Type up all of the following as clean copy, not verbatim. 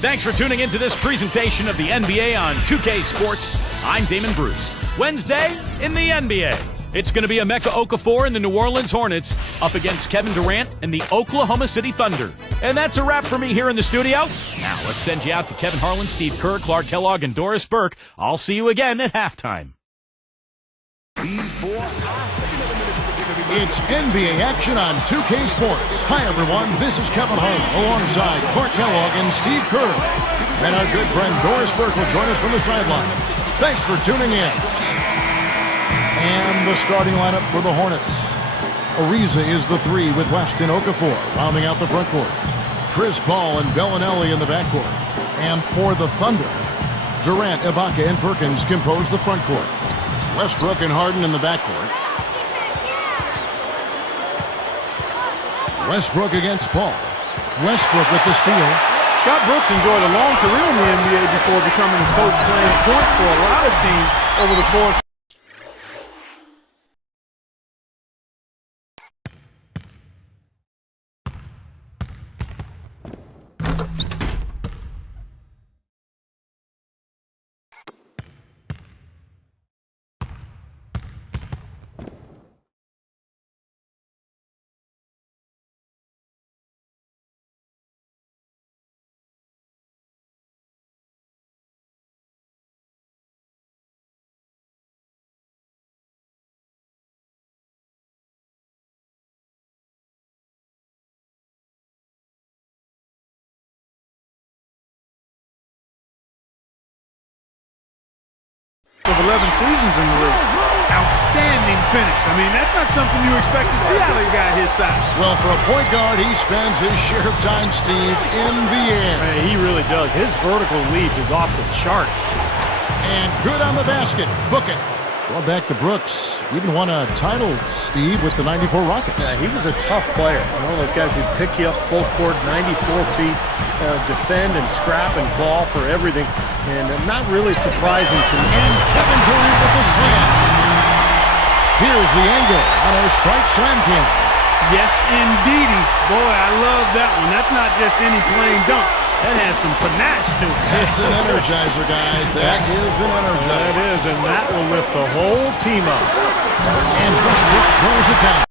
Thanks for tuning into this presentation of the NBA on 2K Sports. I'm Damon Bruce. Wednesday in the NBA. It's going to be Emeka Okafor and the New Orleans Hornets up against Kevin Durant and the Oklahoma City Thunder. And that's a wrap for me here in the studio. Now let's send you out to Kevin Harlan, Steve Kerr, Clark Kellogg, and Doris Burke. I'll see you again at halftime. It's NBA action on 2K Sports. Hi, everyone. This is Kevin Harlan alongside Clark Kellogg and Steve Kerr. And our good friend Doris Burke will join us from the sidelines. Thanks for tuning in. And the starting lineup for the Hornets. Ariza is the 3 with West and Okafor rounding out the front court. Chris Paul and Bellinelli in the backcourt. And for the Thunder, Durant, Ibaka, and Perkins compose the front court. Westbrook and Harden in the backcourt. Westbrook against Paul. Westbrook with the steal. Scott Brooks enjoyed a long career in the NBA before becoming a coach playing point for a lot of teams over the course. Of 11 seasons in the league. Outstanding finish. I mean, that's not something you expect to see out of a guy his size. Well, for a point guard, he spends his share of time, Steve, in the air. Hey, he really does. His vertical leap is off the charts. And good on the basket. Book it. Going back to Brooks. Even won a title, Steve, with the 94 Rockets. Yeah, he was a tough player. One of those guys who'd pick you up full court, 94 feet, defend and scrap and claw for everything. And not really surprising to me. And Kevin Durant with the slam. Here's the angle on our Sprite Slam King. Yes, indeedy. Boy, I love that one. That's not just any plain dunk. That has some panache to it. It's an energizer, guys. That is an energizer. That is, and that will lift the whole team up. And Westbrook throws it down.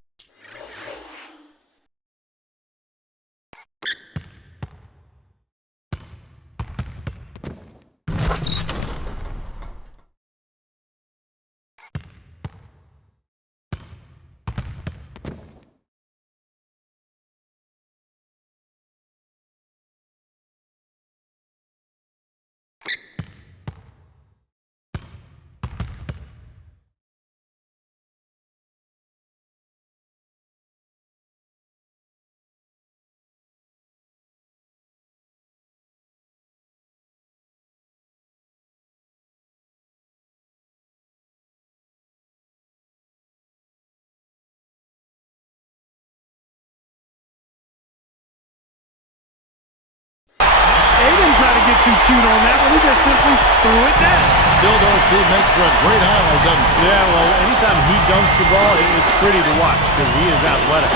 They didn't try to get too cute on that one. He just simply threw it down. Still though, Steve makes for a great highlight, doesn't he? Yeah, well, anytime he dunks the ball, it's pretty to watch because he is athletic.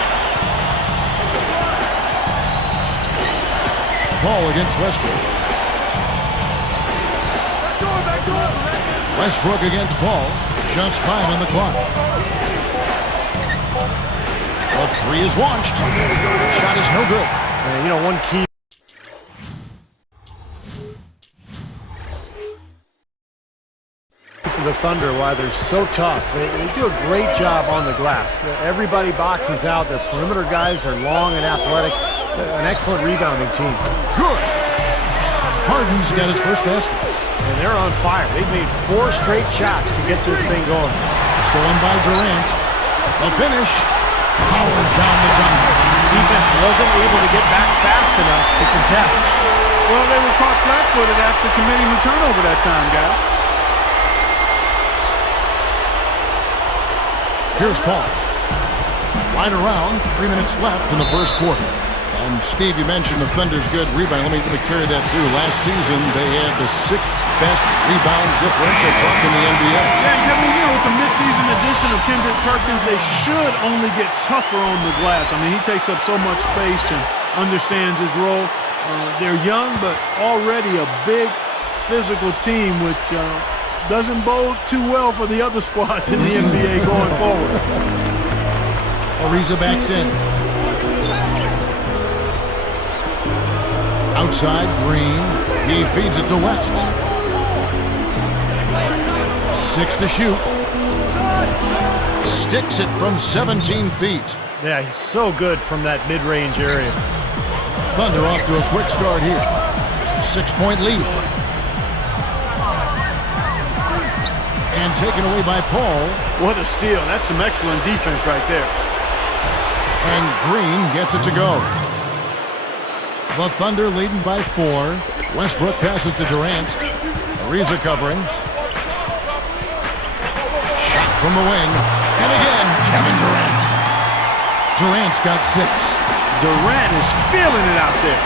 Paul against Westbrook. Westbrook against Paul. Just 5 on the clock. The 3 is launched. Shot is no good. You know, one key for the Thunder, why they're so tough. They do a great job on the glass. Everybody boxes out. Their perimeter guys are long and athletic. An excellent rebounding team. Good. Harden's got his first basket. And they're on fire. They've made 4 straight shots to get this thing going. Stolen by Durant. The finish. Powers down the tunnel. Defense wasn't able to get back fast enough to contest. Well, they were caught flat-footed after committing the turnover that time, guys. Here's Paul. Right around 3 minutes left in the first quarter. And Steve, you mentioned the Thunder's good rebound. Let me carry that through. Last season, they had the 6th best rebound differential buck in the NBA. Yeah, Kevin, you know, with the midseason addition of Kendrick Perkins, they should only get tougher on the glass. I mean, he takes up so much space and understands his role. They're young, but already a big physical team, which doesn't bode too well for the other squads in the NBA going forward. Ariza backs in. Outside, Green. He feeds it to West. 6 to shoot. Sticks it from 17 feet. Yeah, he's so good from that mid-range area. Thunder off to a quick start here. 6-point lead. And taken away by Paul. What a steal. That's some excellent defense right there. And Green gets it to go. The Thunder leading by 4. Westbrook passes to Durant. Ariza covering. Shot from the wing. And again, Kevin Durant. Durant's got 6. Durant is feeling it out there.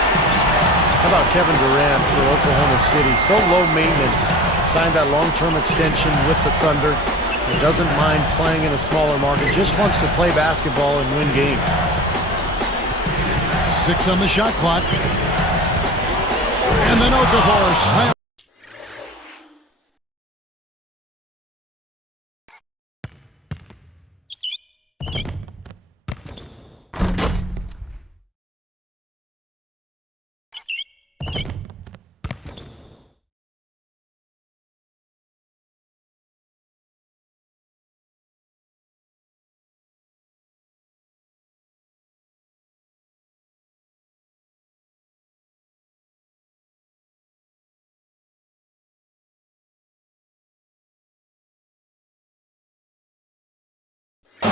How about Kevin Durant for Oklahoma City? So low maintenance. Signed that long-term extension with the Thunder. He doesn't mind playing in a smaller market. Just wants to play basketball and win games. 6 on the shot clock. And then Okafor slams.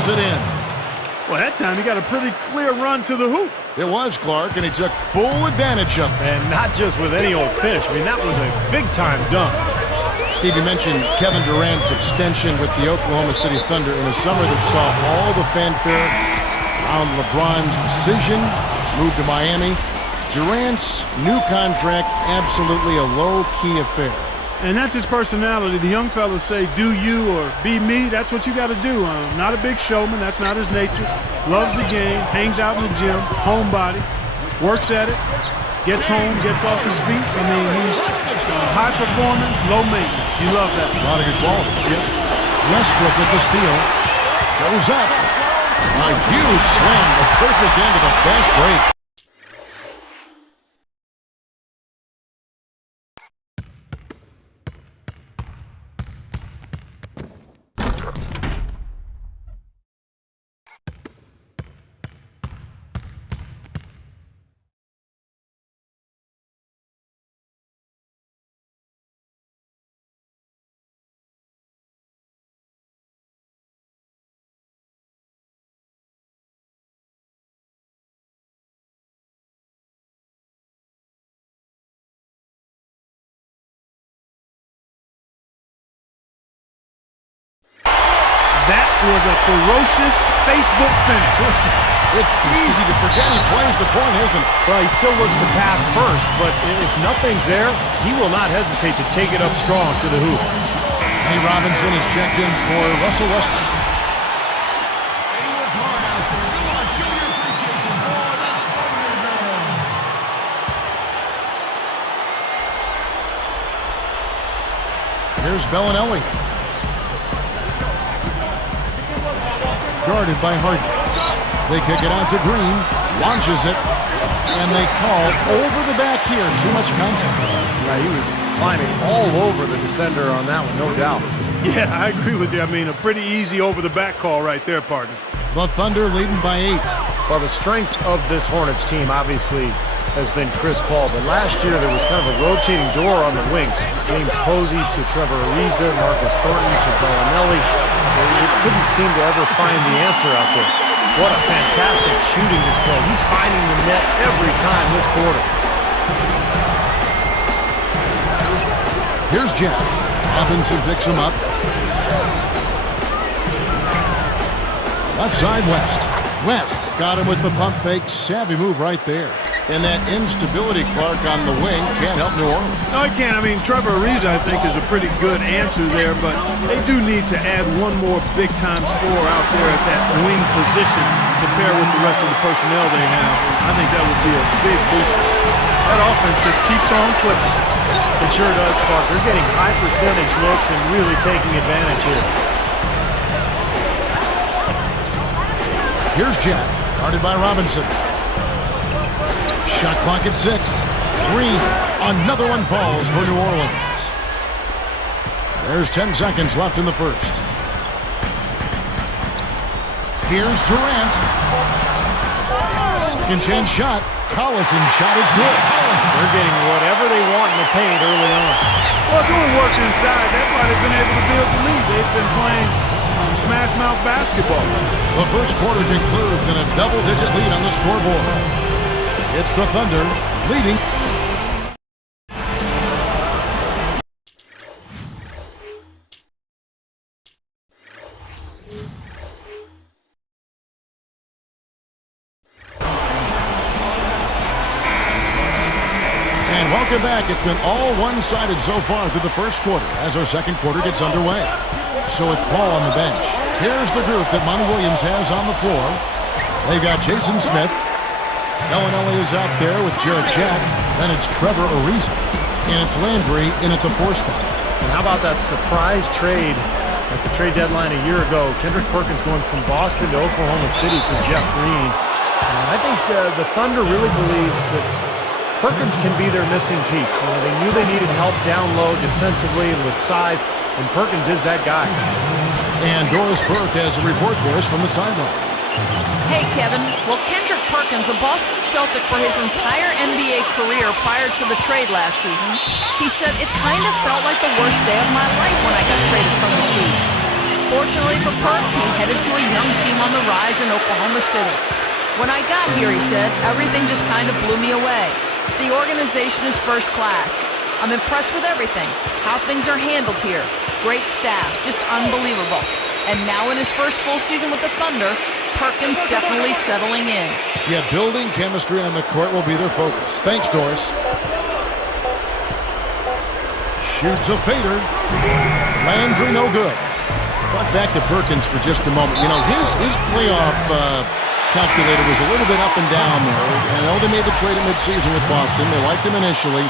It in. Well, that time he got a pretty clear run to the hoop. It was Clark, and he took full advantage of it. And not just with any old finish. I mean, that was a big-time dunk. Steve, you mentioned Kevin Durant's extension with the Oklahoma City Thunder in a summer that saw all the fanfare around LeBron's decision, move to Miami. Durant's new contract, absolutely a low-key affair. And that's his personality. The young fellas say, do you or be me. That's what you got to do. Not a big showman. That's not his nature. Loves the game. Hangs out in the gym. Homebody. Works at it. Gets home. Gets off his feet. I mean, he's high performance, low maintenance. You love that. A lot of good qualities. Yep. Westbrook with the steal. Goes up. A huge slam. The perfect end of the fast break. That was a ferocious Facebook finish. It's easy to forget he plays the point, isn't it? Well, he still looks to pass first, but if nothing's there, he will not hesitate to take it up strong to the hoop. Hey, Robinson is checked in for Russell Westbrook. Here's Bellinelli. Guarded by Harden. They kick it out to Green. Launches it. And they call over the back here. Too much contact. Yeah, he was climbing all over the defender on that one, no doubt. Yeah, I agree with you. I mean, a pretty easy over-the-back call right there, partner. The Thunder leading by 8. Well, the strength of this Hornets team obviously has been Chris Paul, but last year there was kind of a rotating door on the wings. James Posey to Trevor Ariza, Marcus Thornton to Bellinelli. It couldn't seem to ever find the answer out there. What a fantastic shooting display. He's finding the net every time this quarter. Here's Jack. Robinson picks him up. Left side, West. West got him with the pump fake. Savvy move right there. And that instability, Clark, on the wing can't help New Orleans. No, he can't. I mean, Trevor Ariza, I think, is a pretty good answer there, but they do need to add one more big-time scorer out there at that wing position to pair with the rest of the personnel they have. I think that would be a big boost. That offense just keeps on clicking. It sure does, Clark. They're getting high percentage looks and really taking advantage here. Here's Jack, guarded by Robinson. Shot clock at 6. Green. Another one falls for New Orleans. There's 10 seconds left in the first. Here's Durant. Second chance shot. Collison's shot is good. They're getting whatever they want in the paint early on. Well, doing work inside. That's why they've been able to build the lead. They've been playing smash mouth basketball. The first quarter concludes in a double-digit lead on the scoreboard. It's the Thunder leading. And welcome back. It's been all one-sided so far through the first quarter as our second quarter gets underway. So with Paul on the bench, here's the group that Monty Williams has on the floor. They've got Jason Smith. Bellinelli is out there with Jarrett Jack. Then it's Trevor Ariza. And it's Landry in at the 4 spot. And how about that surprise trade at the trade deadline a year ago? Kendrick Perkins going from Boston to Oklahoma City for Jeff Green. I think the Thunder really believes that Perkins can be their missing piece. They knew they needed help down low defensively and with size, and Perkins is that guy. And Doris Burke has a report for us from the sideline. Hey, Kevin. Well, Kendrick Perkins, a Boston Celtic for his entire NBA career prior to the trade last season, he said, "It kind of felt like the worst day of my life when I got traded from the Shoes." Fortunately for Perk, he headed to a young team on the rise in Oklahoma City. "When I got here," he said, "everything just kind of blew me away. The organization is first class. I'm impressed with everything, how things are handled here. Great staff, just unbelievable. And now in his first full season with the Thunder, Perkins definitely settling in." Yeah, building chemistry on the court will be their focus. Thanks, Doris. Shoots a fader. Landry no good. Got back to Perkins for just a moment. You know, his playoff calculator was a little bit up and down there. I know they made the trade in midseason with Boston. They liked him initially.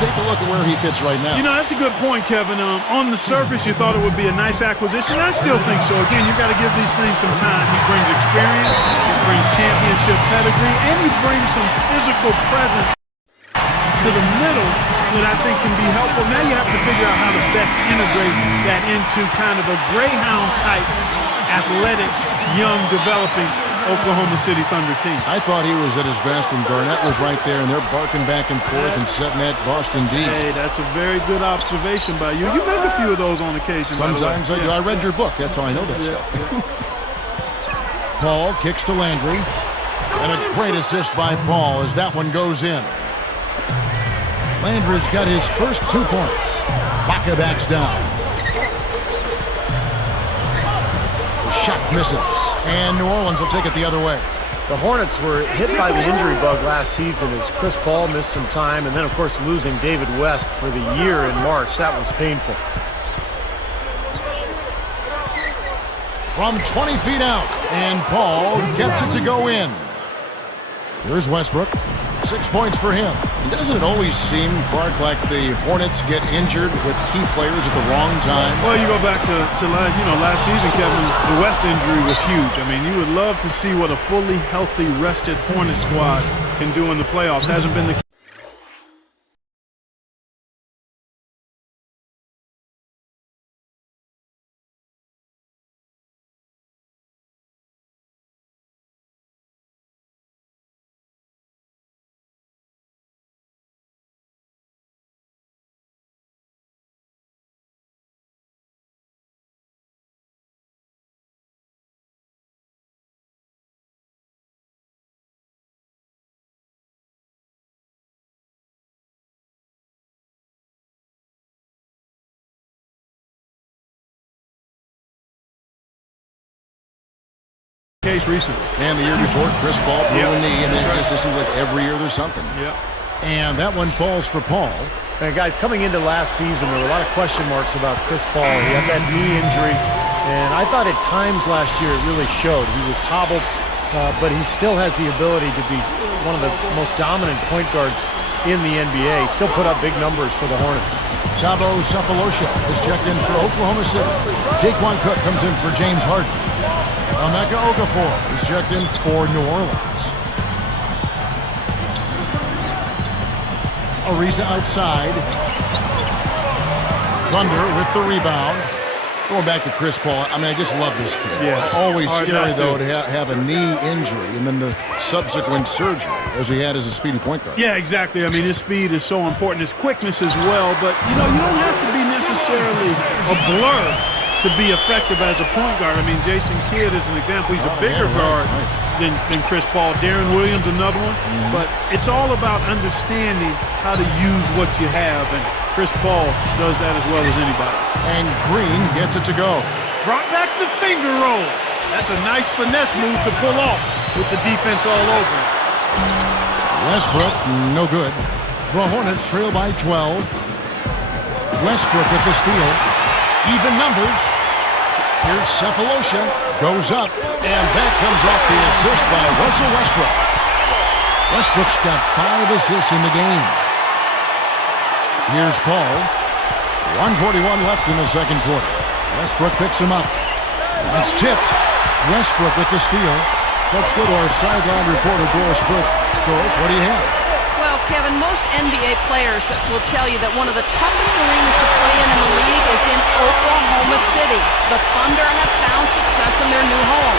Take a look at where he fits right now. You know, that's a good point, Kevin. On the surface, you thought it would be a nice acquisition. I still think so. Again, you've got to give these things some time. He brings experience, he brings championship pedigree, and he brings some physical presence to the middle that I think can be helpful. Now you have to figure out how to best integrate that into kind of a Greyhound-type, athletic, young, developing Oklahoma City Thunder team. I thought he was at his best when Garnett was right there, and they're barking back and forth and setting that Boston D. Hey, that's a very good observation by you. You make a few of those on occasion. Sometimes I do. I read your book. That's how I know that stuff. Paul kicks to Landry. And a great assist by Paul as that one goes in. Landry's got his first 2 points. Baca backs down. The shot misses. And New Orleans will take it the other way. The Hornets were hit by the injury bug last season as Chris Paul missed some time, and then, of course, losing David West for the year in March. That was painful. From 20 feet out, and Paul gets it to go in. Here's Westbrook. 6 points for him. And doesn't it always seem, Clark, like the Hornets get injured with key players at the wrong time? Well, you go back to last season, Kevin, the West injury was huge. I mean, you would love to see what a fully healthy, rested Hornet squad can do in the playoffs. Hasn't been the case recently. And the year before, Chris Paul blew a knee, and it just seems like every year there's something. Yeah. And that one falls for Paul. And guys, coming into last season, there were a lot of question marks about Chris Paul. He had that knee injury, and I thought at times last year it really showed. He was hobbled. but he still has the ability to be one of the most dominant point guards in the NBA. He still put up big numbers for the Hornets. Thabo Sefolosha is checked in for Oklahoma City. Daquan Cook comes in for James Harden. Emeka Okafor is checked in for New Orleans. Ariza outside. Thunder with the rebound. Going back to Chris Paul, I mean, I just love this kid. Yeah. Always Hard scary, not to. though, to have a knee injury and then the subsequent surgery as he had as a speedy point guard. Yeah, exactly. I mean, his speed is so important. His quickness as well. But, you know, you don't have to be necessarily a blur to be effective as a point guard. I mean, Jason Kidd is an example. He's a bigger guard than Chris Paul. Darren Williams, another one. But it's all about understanding how to use what you have. And Chris Paul does that as well as anybody. And Green gets it to go. Brought back the finger roll. That's a nice finesse move to pull off with the defense all over him. Westbrook, no good. The Hornets trail by 12. Westbrook with the steal. Even numbers. Here's Sefolosha. Goes up. And that comes off the assist by Russell Westbrook. Westbrook's got 5 assists in the game. Here's Paul. 1:41 left in the second quarter. Westbrook picks him up. That's tipped. Westbrook with the steal. Let's go to our sideline reporter, Doris Burke. Doris, what do you have? Well, Kevin, most NBA players will tell you that one of the toughest arenas to play in the league is in Oklahoma City. The Thunder have found success in their new home.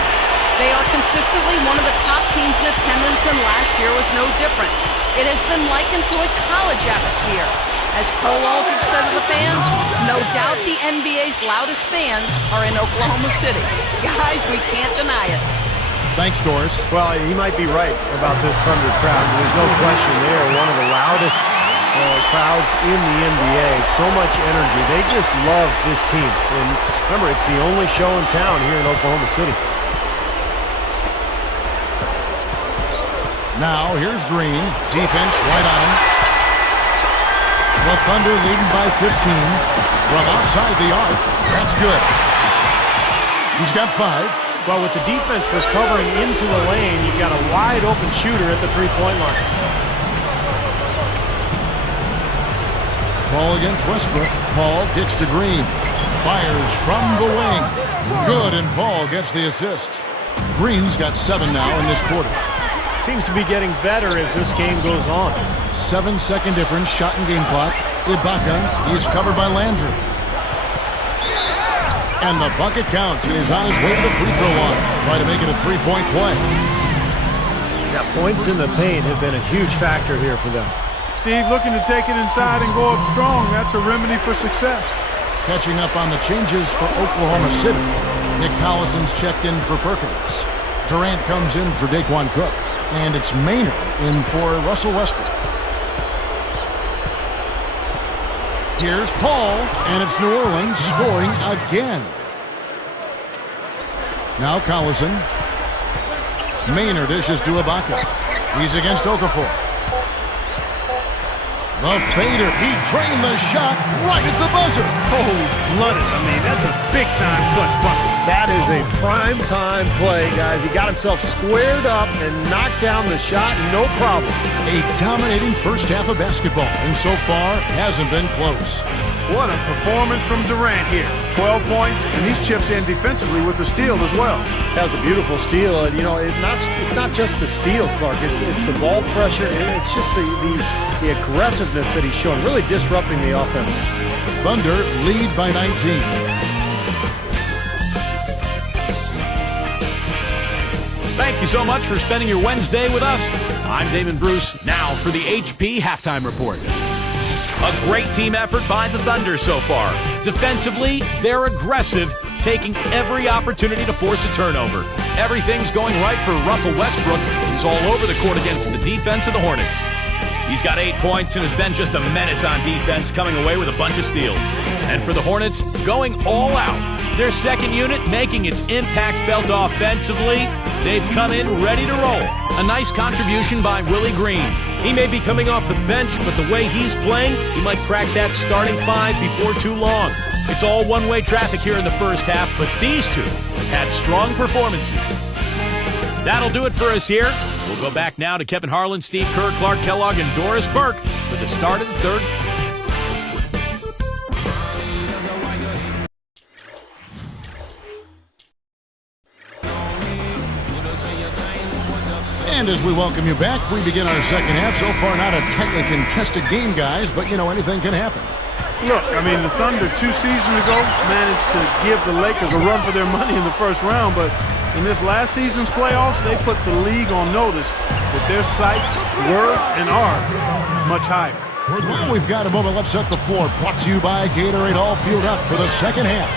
They are consistently one of the top teams in attendance, and last year was no different. It has been likened to a college atmosphere. As Cole Aldridge said to the fans, no doubt the NBA's loudest fans are in Oklahoma City. Guys, we can't deny it. Thanks, Doris. Well, he might be right about this Thunder crowd. There's no question they are one of the loudest crowds in the NBA. So much energy. They just love this team. And remember, it's the only show in town here in Oklahoma City. Now, here's Green. Defense right on him. The Thunder leading by 15 from outside the arc. That's good. He's got 5. Well, with the defense recovering into the lane, you've got a wide-open shooter at the three-point line. Ball against Westbrook. Paul kicks to Green. Fires from the wing. Good, and Paul gets the assist. Green's got 7 now in this quarter. Seems to be getting better as this game goes on. 7-second difference, shot and game clock. Ibaka, he's covered by Landry. And the bucket counts. He is on his way to the free throw line. Try to make it a 3-point play. Yeah, points in the paint have been a huge factor here for them. Steve looking to take it inside and go up strong. That's a remedy for success. Catching up on the changes for Oklahoma City. Nick Collison's checked in for Perkins. Durant comes in for Daquan Cook. And it's Maynard in for Russell Westbrook. Here's Paul, and it's New Orleans scoring again. Now Collison. Maynard dishes to Ibaka. He's against Okafor. The fader. He drained the shot right at the buzzer. Cold-blooded. I mean, that's a big-time clutch bucket. That is a prime-time play, guys. He got himself squared up and knocked down the shot, no problem. A dominating first half of basketball, and so far hasn't been close. What a performance from Durant here. 12 points, and he's chipped in defensively with the steal as well. That was a beautiful steal. You know, it's not just the steals, Clark. It's the ball pressure. It's just the aggressiveness that he's showing, really disrupting the offense. Thunder lead by 19. Thank you so much for spending your Wednesday with us. I'm Damon Bruce. Now for the HP Halftime Report. A great team effort by the Thunder so far. Defensively, they're aggressive, taking every opportunity to force a turnover. Everything's going right for Russell Westbrook, who's all over the court against the defense of the Hornets. He's got 8 points and has been just a menace on defense, coming away with a bunch of steals. And for the Hornets, going all out. Their second unit making its impact felt offensively. They've come in ready to roll. A nice contribution by Willie Green. He may be coming off the bench, but the way he's playing, he might crack that starting 5 before too long. It's all one-way traffic here in the first half, but these two have had strong performances. That'll do it for us here. We'll go back now to Kevin Harlan, Steve Kerr, Clark Kellogg, and Doris Burke for the start of the third. And as we welcome you back, we begin our second half. So far, not a tightly contested game, guys, but, anything can happen. Look, the Thunder 2 seasons ago managed to give the Lakers a run for their money in the first round, but in this last season's playoffs, they put the league on notice that their sights were and are much higher. Well, we've got a moment. Let's set the floor. Brought to you by Gatorade. All fueled up for the second half.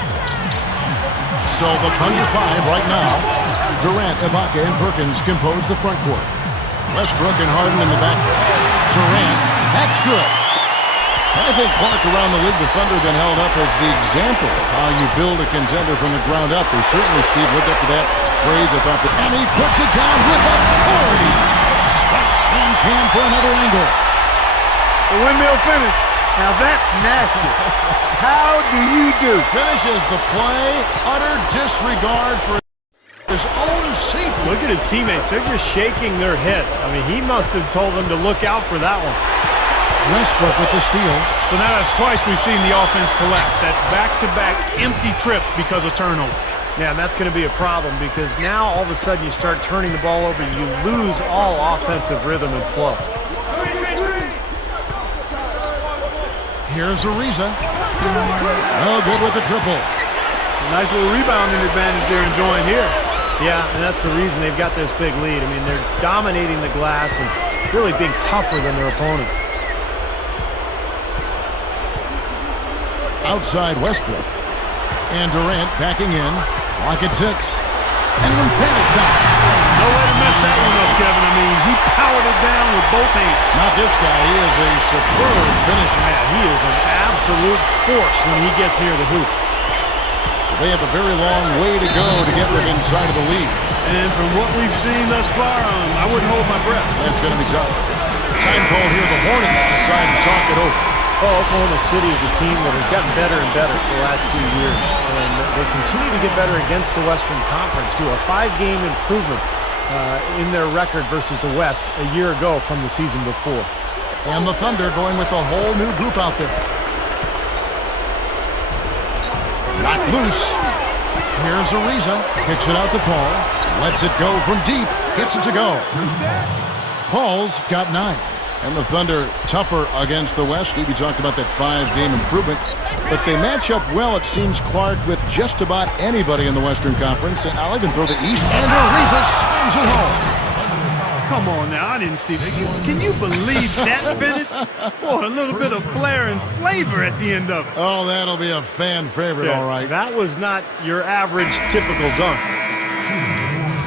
So the Thunder 5 right now. Durant, Ibaka, and Perkins compose the front court. Westbrook and Harden in the back. Durant, that's good. I think, Clark, around the league, the Thunder have been held up as the example of how you build a contender from the ground up. They certainly, Steve, lived up to that phrase. I thought that, and he puts it down with authority. Spikes on Cam for another angle. The windmill finish. Now that's nasty. How do you do? Finishes the play. Utter disregard for his own safety. Look at his teammates. They're just shaking their heads. He must have told them to look out for that one. Westbrook with the steal. So now that's twice we've seen the offense collapse. That's back-to-back empty trips because of turnover. Yeah, and that's going to be a problem because now all of a sudden you start turning the ball over. You lose all offensive rhythm and flow. Here's Ariza. No good with the triple. Nice little rebounding advantage they're enjoying here. Yeah, and that's the reason they've got this big lead. They're dominating the glass and really being tougher than their opponent. Outside Westbrook. And Durant backing in. Lock at 6. And an emphatic dunk. No way to mess that one up, Kevin. He powered it down with both hands. Not this guy. He is a superb finisher. Yeah, he is an absolute force when he gets near the hoop. They have a very long way to go to get them inside of the lead. And from what we've seen thus far, I wouldn't hold my breath. That's going to be tough. Time call here. The Hornets decide to talk it over. Well, Oklahoma City is a team that has gotten better and better for the last few years. And they continue to get better against the Western Conference, too. A 5-game improvement in their record versus the West a year ago from the season before. And the Thunder going with a whole new group out there. Not loose. Here's Ariza. Kicks it out to Paul. Lets it go from deep. Gets it to go. Paul's got 9. And the Thunder tougher against the West. Stevie talked about that 5-game improvement. But they match up well, it seems, Clark, with just about anybody in the Western Conference. And I'll even throw the East. And Ariza slams it home. Come on now, I didn't see that. Can you believe that finish? Boy, a little bit of flair and flavor at the end of it. Oh, that'll be a fan favorite, all right. That was not your average typical dunk.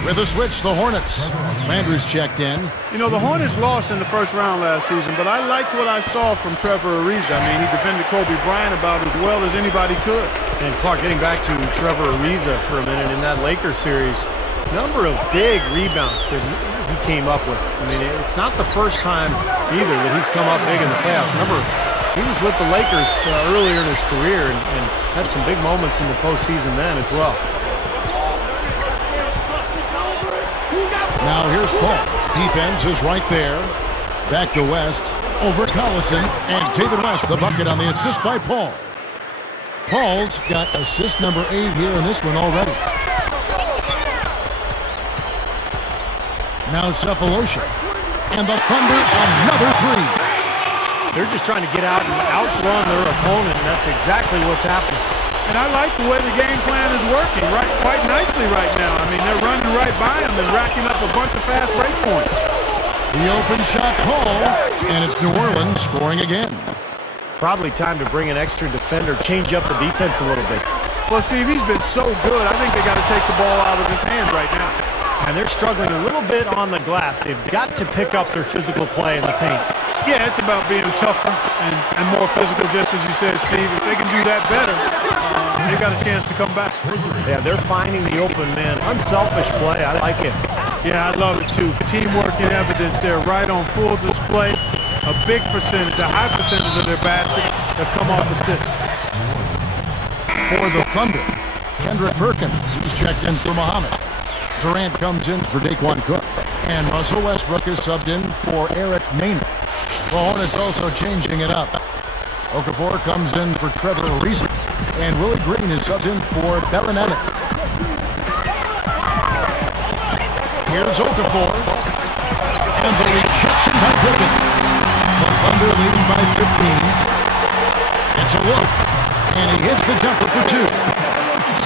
With a switch, the Hornets. Landry's checked in. The Hornets lost in the first round last season, but I liked what I saw from Trevor Ariza. He defended Kobe Bryant about as well as anybody could. And Clark, getting back to Trevor Ariza for a minute in that Lakers series, number of big rebounds that he came up with. It's not the first time either that he's come up big in the playoffs. Remember, he was with the Lakers earlier in his career and had some big moments in the postseason then as well. Now here's Paul. Defense is right there. Back to West. Over Collison. And David West, the bucket on the assist by Paul. Paul's got assist number 8 here in this one already. Now Cephalosha. And the Thunder, another 3. They're just trying to get out and outrun their opponent, and that's exactly what's happening. And I like the way the game plan is working quite nicely right now. They're running right by him and racking up a bunch of fast break points. The open shot Paul, and it's New Orleans scoring again. Probably time to bring an extra defender, change up the defense a little bit. Well, Steve, he's been so good. I think they got to take the ball out of his hands right now. And they're struggling a little bit on the glass. They've got to pick up their physical play in the paint. Yeah, it's about being tougher and more physical, just as you said, Steve. If they can do that better, they got a chance to come back. Yeah, they're finding the open man. Unselfish play. I like it. Yeah, I love it too. Teamwork in evidence there, right on full display. A big percentage, a high percentage of their baskets have come off assists. For the Thunder, Kendrick Perkins. He's checked in for Muhammad. Durant comes in for Daquan Cook. And Russell Westbrook is subbed in for Eric Maynard. The Hornets also changing it up. Okafor comes in for Trevor Ariza. And Willie Green is subbed in for Bellinelli. Here's Okafor. And the rejection by Pickens. The Thunder leading by 15. It's a look. And he hits the jumper for 2.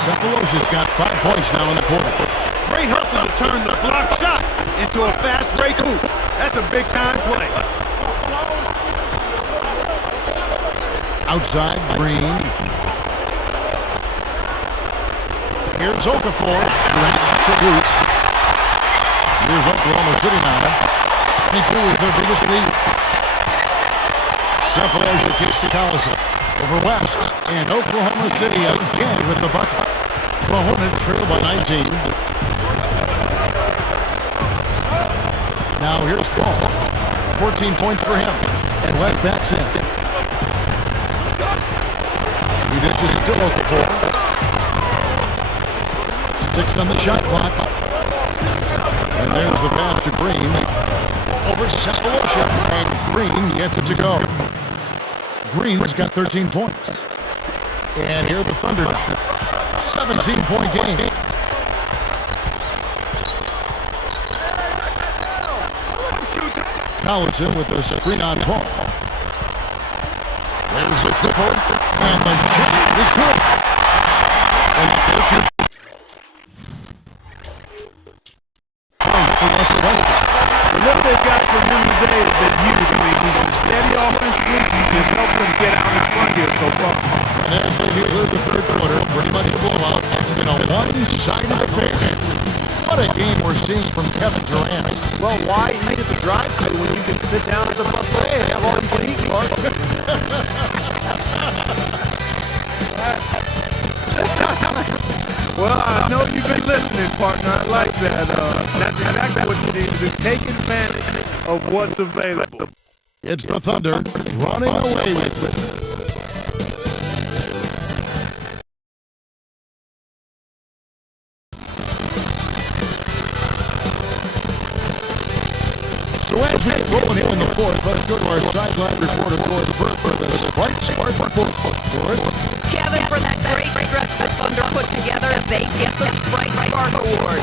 Cephalosha's got 5 points now in the quarter. Great hustle to turn the block shot into a fast break hoop. That's a big-time play. Outside, Green. Here's Okafor. Durant gets it loose. Here's Oklahoma City now. 22 is their biggest lead. Cephalosha kicks to Collison. Over West. And Oklahoma City again with the bucket. The Hornets trail by 19. Now here's Paul. 14 points for him. And West backs in. He dishes it to Okafor. 6 on the shot clock. And there's the pass to Green. Over Cephalosha. And Green gets it to go. Green's got 13 points. And here are the Thunder now. 17-point game. Collison with the screen on Paul. There's the triple. And the shot is good. And that's the 2 points for Russell Westbrook. The look they've got from him today has been huge. I mean, he's been steady offensively. He's helping them get out in front here so far. And as they get through the third quarter, pretty much a blowout. It's been a one-sided affair. What a game we're seeing from Kevin Durant. Well, why eat at the drive-thru when you can sit down at the buffet and have all you can eat, Mark? Well, I know you've been listening, partner. I like that. That's exactly what you need to do. Take advantage of what's available. It's the Thunder running away with it. So as we get rolling here in the fourth, let's go to our sideline reporter, Doris Burke, for the Spark Report. Doris? Kevin, for that great stretch the Thunder put together, they get the Sprite Spark Award.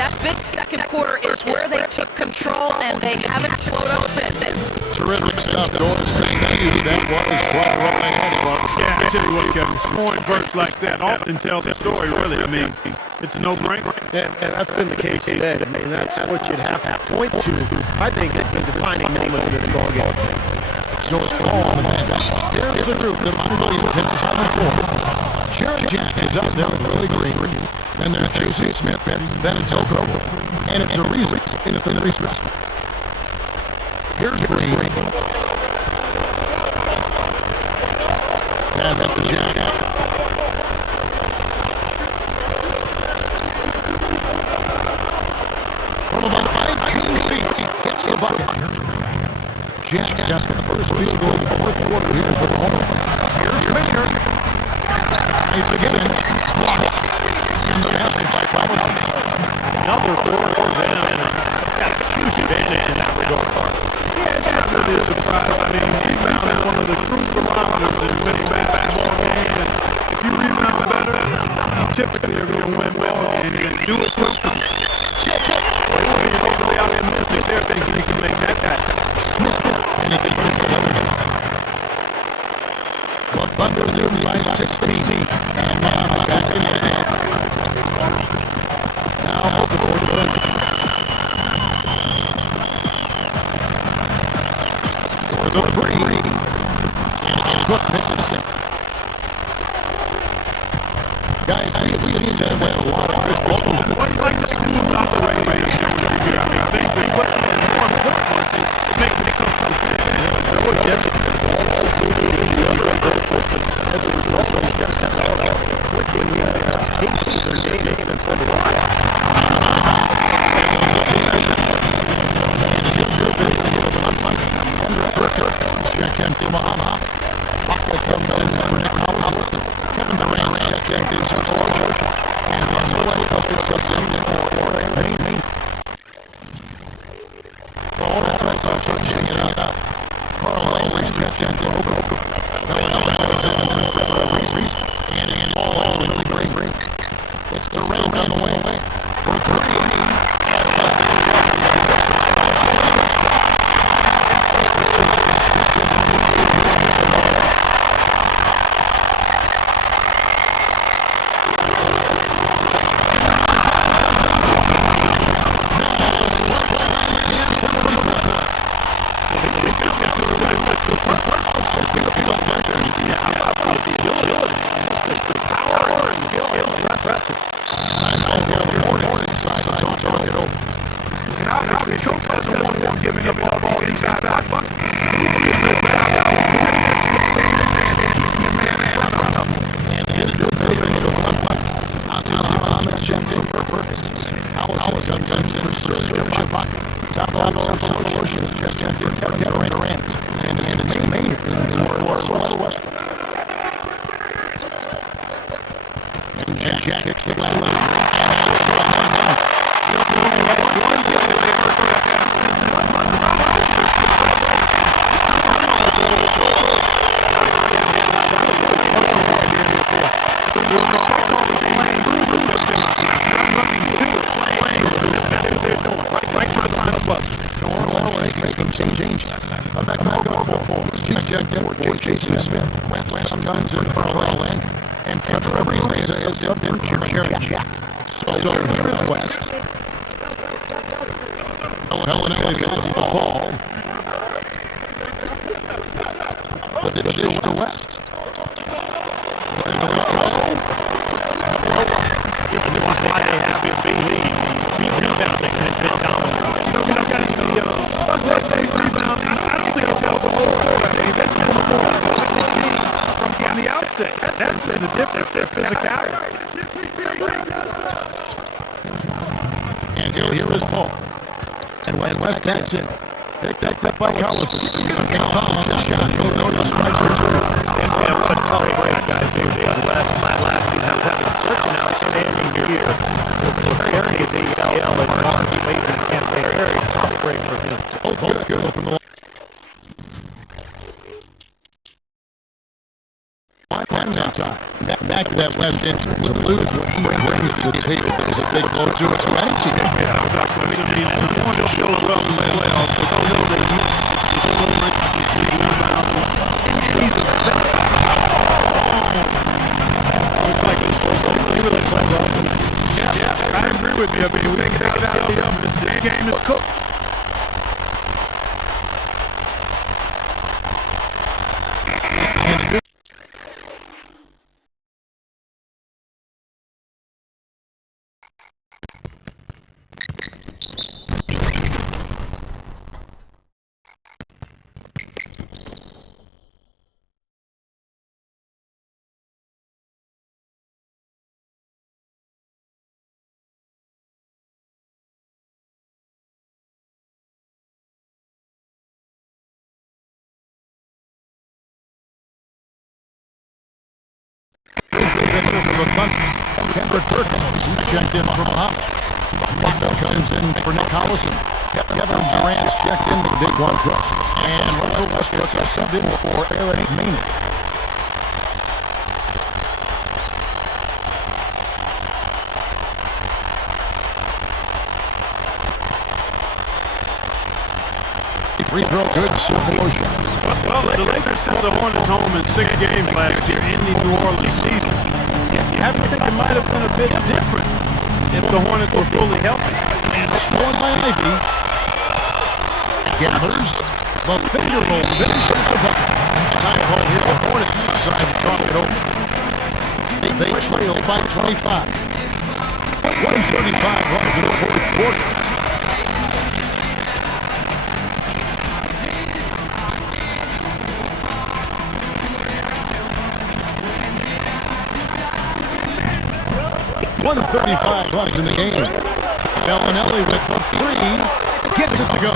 That big second quarter is where they took control, and they haven't slowed up since. Terrific stuff, Doris. Thank you. That was quite right. Yeah, I tell you what, Kevin, scoring bursts like that often tells the story, really. I mean, it's a no-brainer. And that's been the case today. I mean, that's what you'd have to point to. I think it's the defining moment of this ball game. So it's all on the bench. Here's the group that Monty Williams hits on the floor. Sharon Jack is out there with Willie Green. Then there's J.C. Smith. Then it's Okafor. And it's Ariza in at the 3 spot. Here's Green. Pass up to Jack. From about 19 feet, hits the bucket. Jack's got the first field goal of the fourth quarter here for the Hornets. Here's Maynard. He's again blocked. In the basket by Collison. Another quarter for them, and got a huge advantage in that regard. Yeah, it's not really a surprise. I mean, rebound is one of the true barometers in winning basketball games. And if you rebound better, you typically are going to win ball games and do it quickly. Well, you're being overly optimistic there, thinking you can make that happen. And he can put it over. The Thunder lead by 16. And now back in the game. Now Okafor to Thunder. For the 3. And it's Cook misses it. Guys, we've seen them with a lot of good ball. What do you like to see about the Raiders? I mean, they put more importantly, make it comfortable. As a result, when you get that out, when you cases are game, it's been fun to watch. Check in from Mahama. Bucket comes in for Nick Collison. Kevin Durant checked in for Cephalosha. And Russell Westbrook Changing it up. Carl Langley's checked in for and all green. It's Durant on the way for three. Jack kicks the ball. Jason Smith went sometimes in for Carl and Trevor Ariza is subbed in for Jack. So here is West. Bellinelli gets the ball. But the dish to West. This is why they have been being rebounding has been dominant. Let's say rebounding. I don't think it's helped the whole score. They've been more from the outset. That's been the difference. Their physicality. And here is Paul. And West backs in. Picked up by Collison. And Paul on the shot. Go to the strike for two. And it was a tough break, guys. Last season was having such an outstanding year. Preparing his ACL in March late in the campaign. Very tough break for him. Both good from the back to that West entrance. To lose what he brings to the table is a big blow to its strategy. If you want to show it up in the playoffs, it's a little bit of he's scoring, he's rebounding, and he's a best. Looks like he's supposed to really play well tonight. Yeah, I agree with you. I mean, we can take it out of the oven. This game is cooked. Kendrick Perkins checked in from Muhammad. Wanda comes in for Nick Collison. Kevin Durant's checked in for Daquan Cook. And Russell Westbrook is subbed in for Eric Maynard. Free throw good, Well, the Lakers sent the Hornets home in 6 games last year in the New Orleans season. You have to think it might have been a bit different if the Hornets were fully healthy. And scored by Ivy. Gathers the finger roll finish at the bucket. Time call here. The Hornets decide to talk it over. They trail by 25. 135 runs in the fourth quarter. .135 runs in the game. Bellinelli with the three. Gets it to go.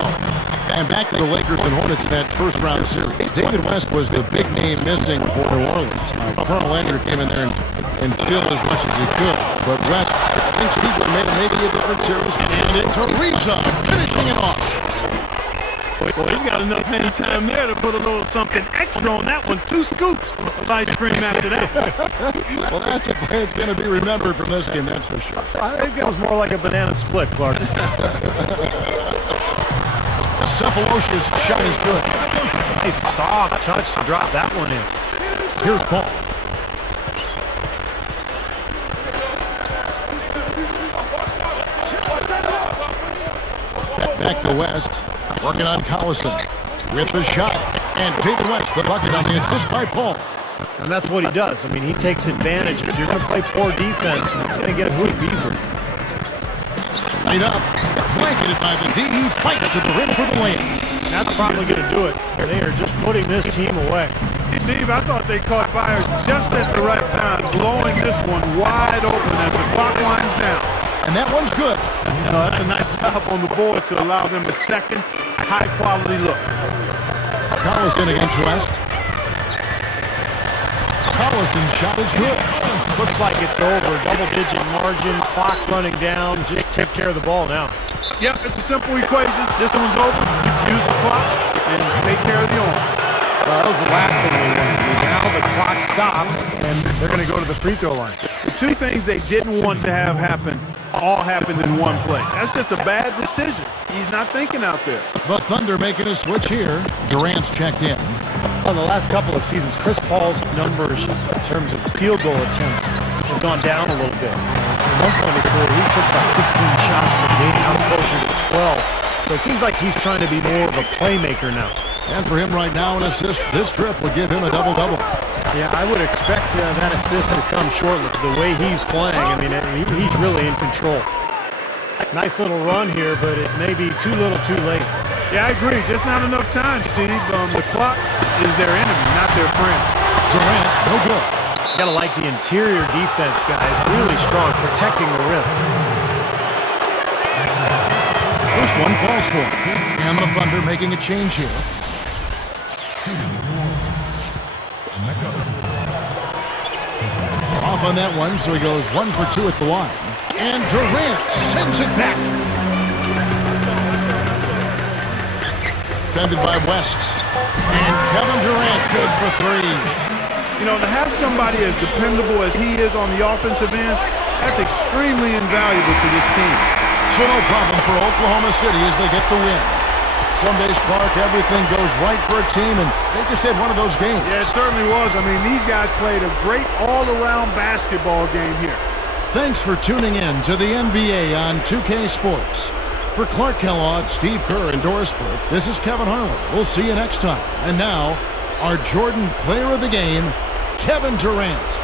And back to the Lakers and Hornets in that first round series. David West was the big name missing for New Orleans. Carl Landry came in there and filled as much as he could. But West, I think thinks he would have made maybe a different series. And it's Ariza finishing it off. Well, he's got enough hang time there to put a little something extra on that one. 2 scoops of ice cream after that. Well, that's a play that's going to be remembered from this game, that's for sure. I think that was more like a banana split, Clark. Cephalosha's shot is good. Nice soft touch to drop that one in. Here's Paul. Back to West. Working on Collison with the shot. And David West, the bucket on the assist by Paul. And that's what he does. I mean, he takes advantage. If you're going to play poor defense, he's going to get a hoop easily. Straight up. Blanketed by the D. He fights to the rim for the layup. That's probably going to do it. They are just putting this team away. Steve, I thought they caught fire just at the right time, blowing this one wide open as the clock winds down. And that one's good. That's a nice job on the boards to allow them a second high-quality look. Collison against West. Collison's shot is good. Looks like it's over. Double-digit margin, clock running down. Just take care of the ball now. Yep, it's a simple equation. This one's over. Use the clock and take care of the arm. Well, that was the last thing they wanted to do. Now the clock stops, and they're going to go to the free throw line. The 2 things they didn't want to have happen all happened in one play. That's just a bad decision. He's not thinking out there. The Thunder making a switch here. Durant's checked in. On the last couple of seasons, Chris Paul's numbers in terms of field goal attempts have gone down a little bit. At one point in his career, he took about 16 shots per game, now closer to 12. So it seems like he's trying to be more of a playmaker now. And for him right now, an assist this trip would give him a double-double. Yeah, I would expect that assist to come shortly. The way he's playing, I mean, he's really in control. Nice little run here, but it may be too little too late. Yeah, I agree. Just not enough time, Steve. The clock is their enemy, not their friend. Durant, no good. Gotta like the interior defense, guys. Really strong, protecting the rim. First one falls for him. And the Thunder making a change here. Off on that one, so he goes 1 for 2 at the line. And Durant sends it back. Defended by West. And Kevin Durant good for 3. You know, to have somebody as dependable as he is on the offensive end, that's extremely invaluable to this team. So no problem for Oklahoma City as they get the win. Some days, Clark, everything goes right for a team, and they just had one of those games. Yeah, it certainly was. I mean, these guys played a great all-around basketball game here. Thanks for tuning in to the NBA on 2K Sports. For Clark Kellogg, Steve Kerr, and Doris Burke, this is Kevin Harlan. We'll see you next time. And now, our Jordan Player of the Game, Kevin Durant.